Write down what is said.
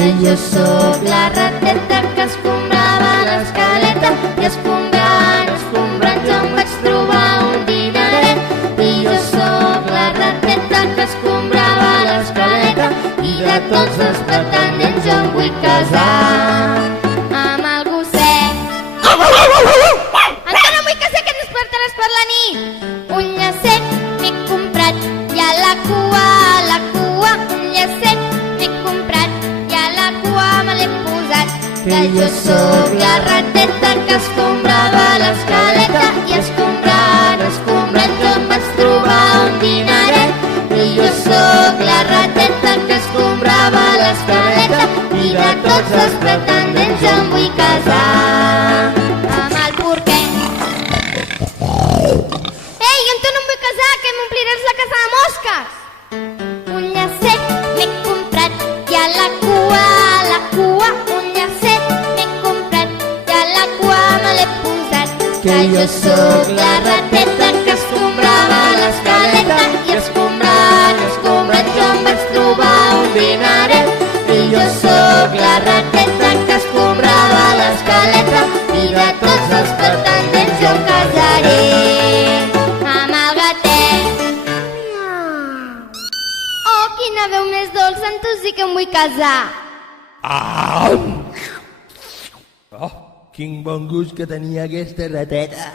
que jo sóc la rateta que escombrava l'escaleta i escombrant, escombrant jo em vaig trobar un dineret i jo sóc la rateta que escombrava l'escaleta i de tots els pretendents jo em vull casar amb el gosset. Encara no vull casar que despertaràs per la nit. Un llacet m'he comprat i a la cua, un llacet m'he comprat i a la cua me l'he posat. Que jo sóc la rateta que escombrava l'escaleta i escombrant, escombrant jo em vaig trobar un dineret i jo sóc la rateta que escombrava l'escaleta i de tots els pretendents jo em vull casar amb el porquet. Ei, amb tu no em vull casar, que m'ompliràs la casa de mosques. Un llacet m'he comprat i a la cua, un llacet m'he comprat i a la cua me l'he posat. Que jo sóc la rateta que escombrava l'escaleta i escombrant, escombrant jo em vaig trobar un dineret i jo sóc la rateta que escombrava l'escaleta i de tots els pretendents jo em casaré amb el gatet. Oh, quina veu més dolça, amb tu sí que em vull casar. Oh, quin bon gust que tenia aquesta rateta.